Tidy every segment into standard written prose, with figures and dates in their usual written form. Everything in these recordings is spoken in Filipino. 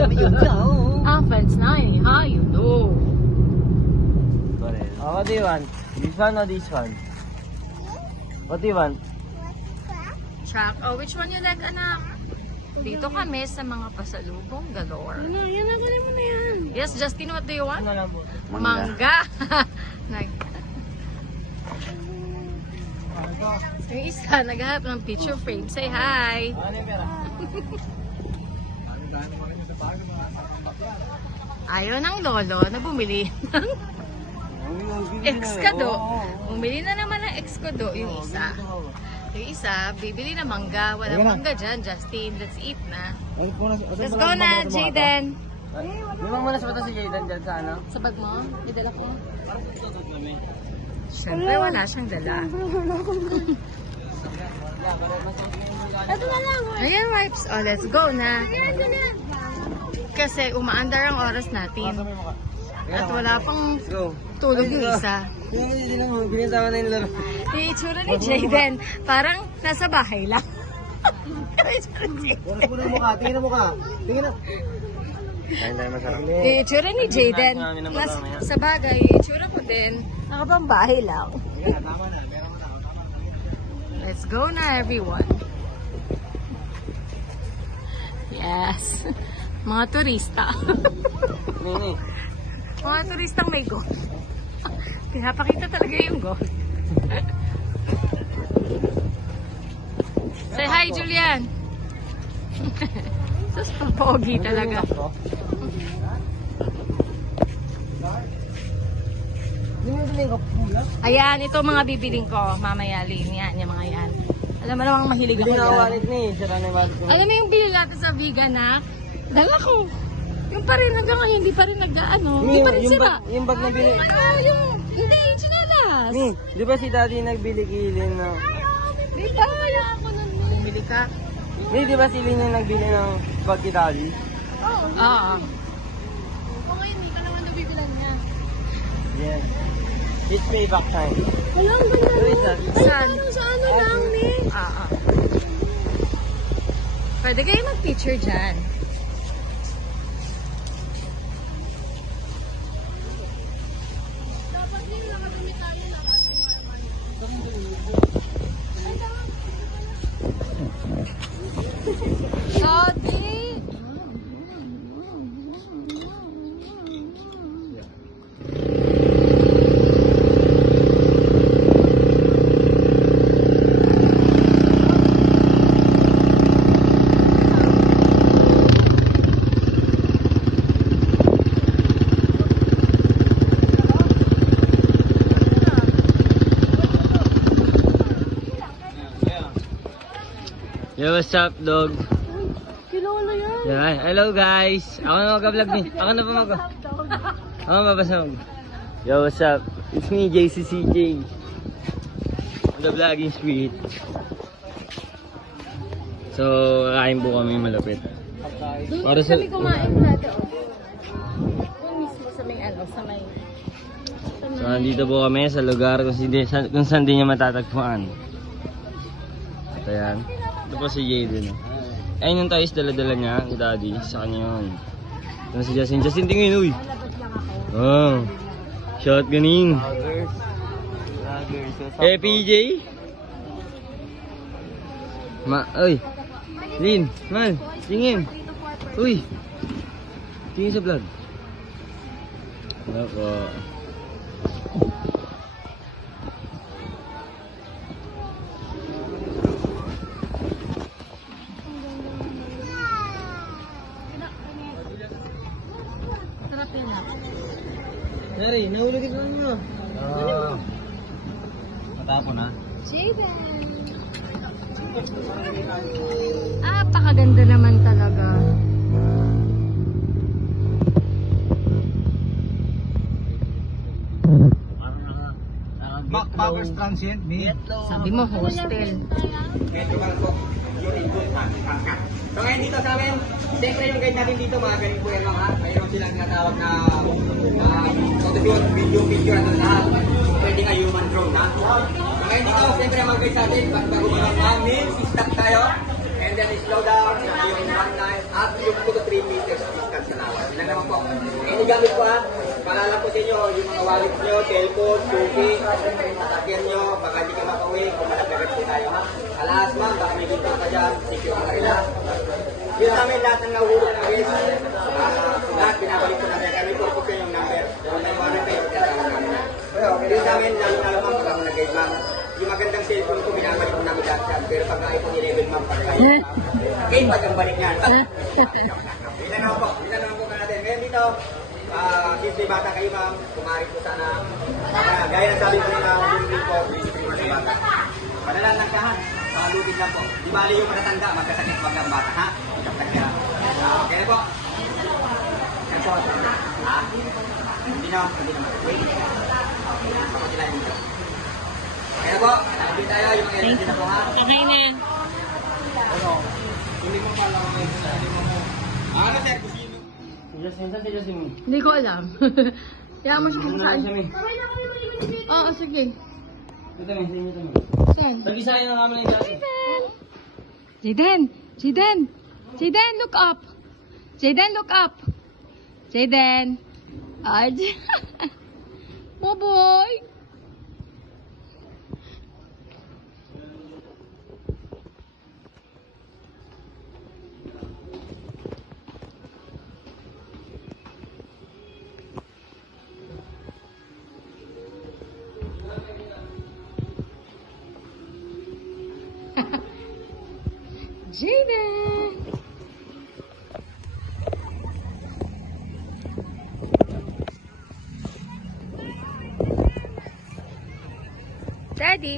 Offense 9, how you know? What do you want? This one or this one? What do you want? Chuck, oh, which one you like, anak? Dito kami sa mga pasalubong galore. Yan na, galing mo na yan. Yes, Justin, what do you want? Ano lang po? Mangga. Yung isa, naghahanap ng picture frame. Say hi. Ano yung pera? Ayaw ng lolo na bumili ng Excado. Bumili na naman ng Excado yung isa. Yung isa, bibili na mangga. Walang mangga dyan, Justin. Let's eat na. Let's go na, Jaden. Limang muna sa si Jaden dyan sa ano? Sa bag mo? May dala ko. Siyempre, wala siyang dala. Ito na lang. Ayan, wipes. Oh, let's go na. Kasi umaandar ang oras natin. At wala pang tulog yung isa. Hindi naman, binintawa na yung laro. Yung itsura ni Jaden, parang nasa bahay lang. Oras mo na yung mukha, tingin na mukha. Tingin na. Kain tayo masarap. Yung itsura ni Jaden, sa bagay, yung itsura ko din, nakapambahay lang. Tama na, meron mo na. Let's go na, everyone. Yes. Mga turista. Nini. Mga turistang may gold. Pinapakita talaga yung gold. Say hi, Julian. Sus, pogi talaga. Ayan, ito mga bibiling ko. Mamaya, Lin. Yan, yung mga yan. Alam mo namang mahilig ako dyan. Alam mo yung bilhin natin sa vegan na? Dala ko. Yung pa rin hanggang ngayon, hindi pa rin nag-ano. Hindi pa rin sira. Yung bag na bili. Hindi, yung chinelas. Ni, di ba si daddy nagbili kilin na? Di ba? Bumili ka? Ni, di ba si Lin yung nagbili ng bag ni daddy? Oo. Okay, hindi ka naman nabibilan niya. Yes. It's payback time. Wala, ang ganda. Who is that? Saan? Sa ano lang, ni? Pwede kayo mag-picture dyan. Dapat din nakabili tayo ng ating Daddy! Yo, what's up, dog? Kilala yan. Yeah, hello guys. Ako na mag-vlog ni. Ako na pa Ako mabasag. Yo, what's up? It's me, JCCJ. On the vlogging street. So, kakain po kami malapit. Doon Para sa... kami kumain dati. Doon mismo sa may ano, sa may... So, nandito po kami sa lugar kung saan di niya matatagpuan. Ito yan. Ito po si Jaden. Ayun yung toys dala-dala niya, ni daddy. Sa kanya yun. Ito si Justin. Justin, tingin, uy! Oh! Shotgunning! PJ! Uy! Lin! Mal! Tingin! Uy! Tingin sa vlog. Ako. Nari, nahulog ito nyo. Matapon na. Jaden! Pakaganda naman talaga. Powers transient, me. Sabi mo, hostel. So ngayon dito sa amin, siyempre yung guide natin dito mga ganun po yan mga, mayroon silang natawag na video at lahat. Pwede nga human drone ha. So ngayon dito, siyempre ang mga guide sa atin, bago mag-amin, stop tayo. And then slow down, yung 1 line, at yung 2 to 3 meters distance. gamit ko ha. Paalala ko sa inyo, yung mga wallet nyo, cellphone, suki, sasakyan nyo, baka hindi ka makauwi, kung malaglagat po tayo ha. Alas ma'am, baka may ginto ka dyan, secure ka rin ha. Yun sa amin, lahat ng nahulog na guys. Lahat, binabalik ko na kaya kami purpose ko yung number. Kung may warrant kayo, tatawag namin. Yun sa amin, lalo na ma'am, pag ako nag-guide ma'am. Yung magandang cellphone ko, binabalik ko namin lahat yan. Pero pag iPhone 11 ma'am, pag kayo. Game pa ang balik niyan. Binanaw po ka natin. Ngayon dito, since may bata kayo ma'am, kumarin po sana. Gaya ng sabi ko nila, bumili ko, may bata. Padalan lang ka ha. Pakalupin lang po. Di bali yung matatanda, magkasakit wag ang bata ha. Okay na po. Yan po. Ha? Hindi na. Wait. Papakilayin dito. Okay na po. Nakabili tayo yung mga energy na po ha. Okay na yan. Hindi mo pala ako may sabi mo. Ano sir, kusino? Jasmine, saan si Jasmine? Hindi ko alam. Kaya mo siya Ano na saan. Jasmine? Oo, sige. Ito mo, ito mo. Saan? Pag-isahin na namin ng Jasmine. Jaden! Jaden! Jaden, look up! Jaden, look up! Jaden! Boboy! Jaden! Daddy!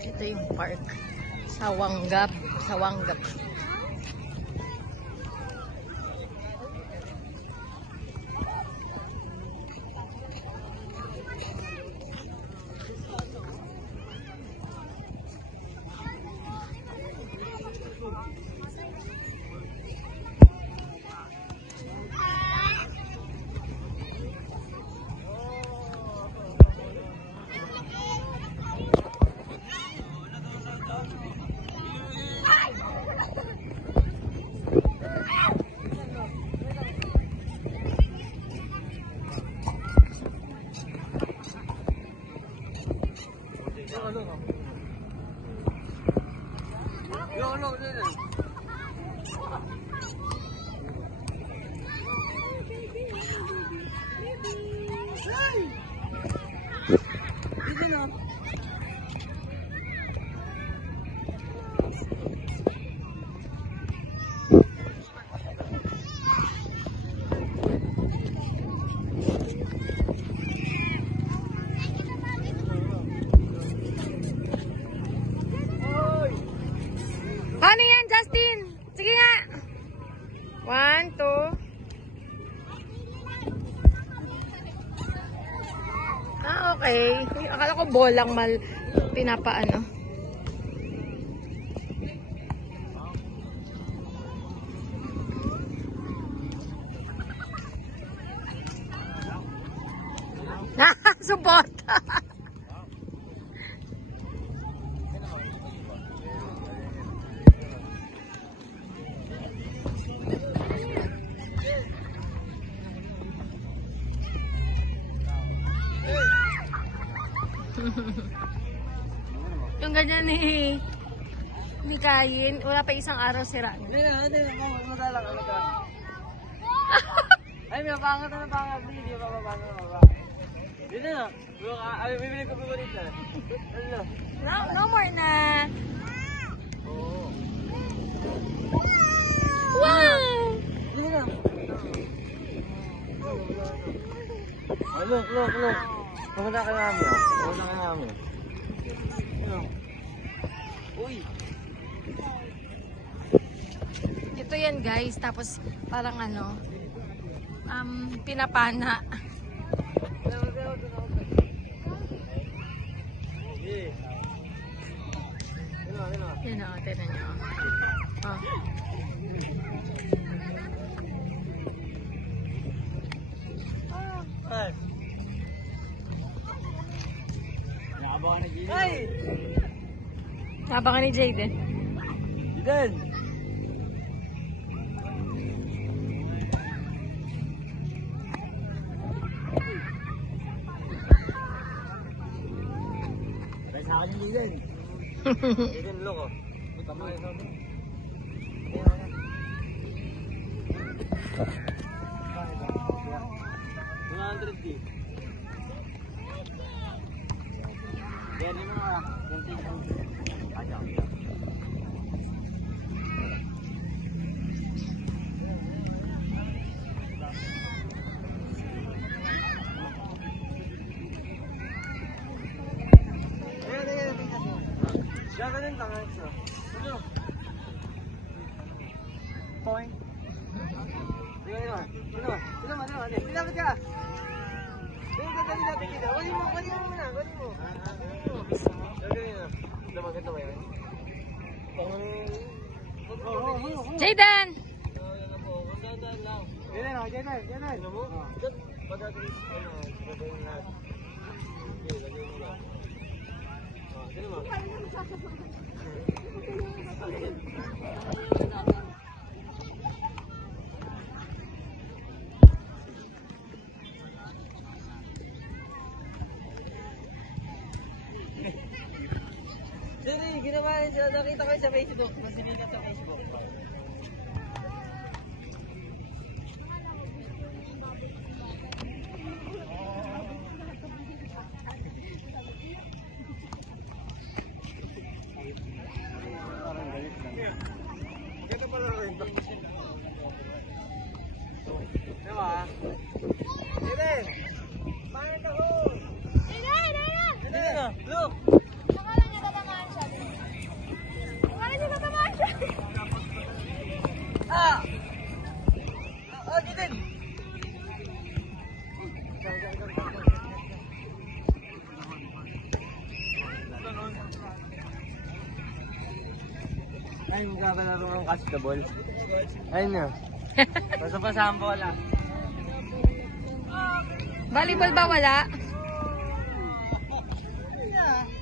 Ito yung park. Sawangap. Sawangap. Ano yan, Justin? Sige nga. 1, 2. Okay. Akala ko bolang pinapaano. Support. Yung ganyan ni Kain, wala pa isang araw sira. Hindi, madalang. Ay, may pangat na pangat. Hindi pa pa. Dito na. Ay, bibili ko po dito. Ano? No more na. Wow! Dito na. Look. Pumunta ka namin. Uy! Ito yan guys, tapos parang pinapana. Yan o, tinan nyo. Oh. Nabangan ni Jayden. Jaden! Sabay sa akin yung Jaden. Jaden, look oh. Tama kayo sa akin. 100 feet. Yan yun mga. Siya ka rin tangan siya. Ano? Point. Tingnan nyo. Tinapit ka. Dali natin kita. Wali mo muna. Gagawin na. Maganda ba yan? Jayden! Jaden. Ano mo? Pagkakit, gagawin natin. Okay, gagawin mo lang. Sino mo? Siri, ginawa rin siya. Nakita ko sa Facebook. Masinikat sa Facebook. Ito pala rin. Diba? Siri! Paano ako? Siri na! Look! Ah! Oh, Jaden! Ayun, magkakalaro ng basketball. Ayun na. Basta-basa ang bola. Volleyball ba wala? Yeah.